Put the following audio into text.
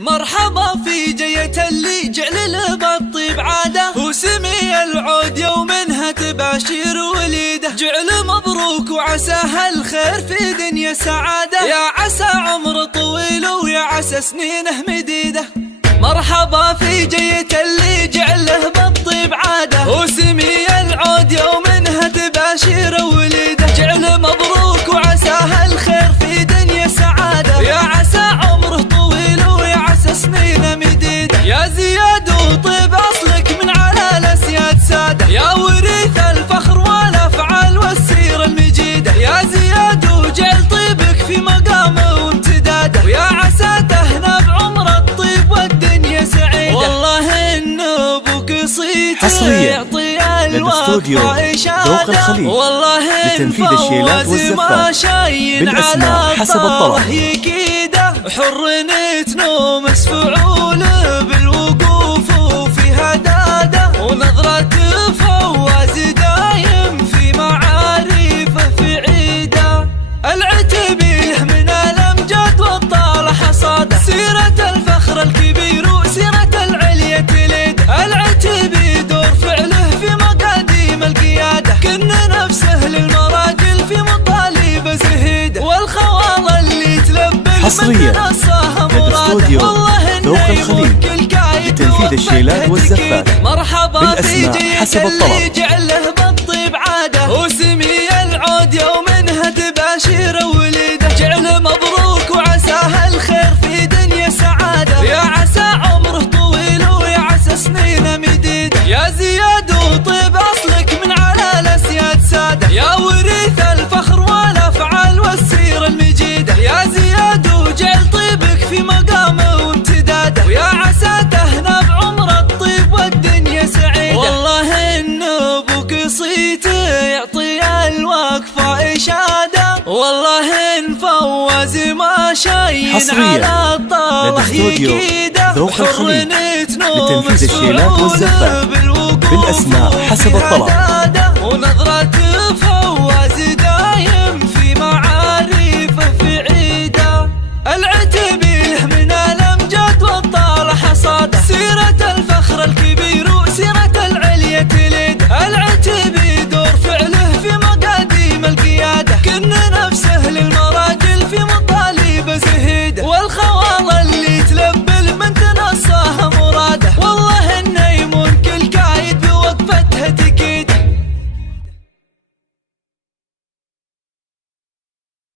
مرحبا في جية اللي جعل بالطيب عاده، وسمي العود يومها تباشر وليده. جعل مبروك وعساها الخير في دنيا سعاده، يا عسى عمر طويل ويا عسى سنينه مديده. مرحبا في جية اللي جعله بالطيب عاده، وسمي العود يومها تباشر وليده. جعل مبروك وعساها الخير في دنيا سعاده، يا عسى عمره طويل ويا عسى سنينه مديده. يا زياد وطيب اصلك من على الاسياد ساده، يا وريث الفخر والافعال والسيره المجيده. يا زياد وجعل طيبك في مقامه وامتداده، ويا عسى تهنى بعمر الطيب والدنيا سعيده. والله ان ابوك صيت يعطي الوقفه اشاده، والله ان فوز ما شاين على الطاره يكيده. حر نتنومس فعول بالوقوف وفي هداده، ونظرة فواز دايم في معارفه في عيده. العتبي له من الامجاد والطال حصاده، سيرة الفخر الكبير وسيرة العليا تليد. العتبي دور فعله في مقاديم القياده، كنا نفسه للمراجل في مطالب زهيده. والخوال اللي تلبي حصريا لدى استوديو ذوق الخليج لتنفيذ الشيلات والزفات. مرحبا في حسب اللي جعله بالطيب عاده، وسمي العود يومها تباشر وليده. جعل مبروك وعساها الخير في دنيا سعاده، يا عسى عمره طويل ويا عسى سنينه مديده. يا زياد وطيب اصلك من على الاسياد ساده، يا وريث الفخر والافعال والسيره المجيده. يا زياد وجعل طيبك في مقامه وامتداده، ويا عسى تهنى بعمر الطيب والدنيا سعيده. والله ان ابوك صيت يعطي الوقفه اشاده، والله ان فوز ما شاين على الطاره يكيده. ذوق الخليج لتنفيذ الشيلات والزفات بالاسماء حسب الطلب.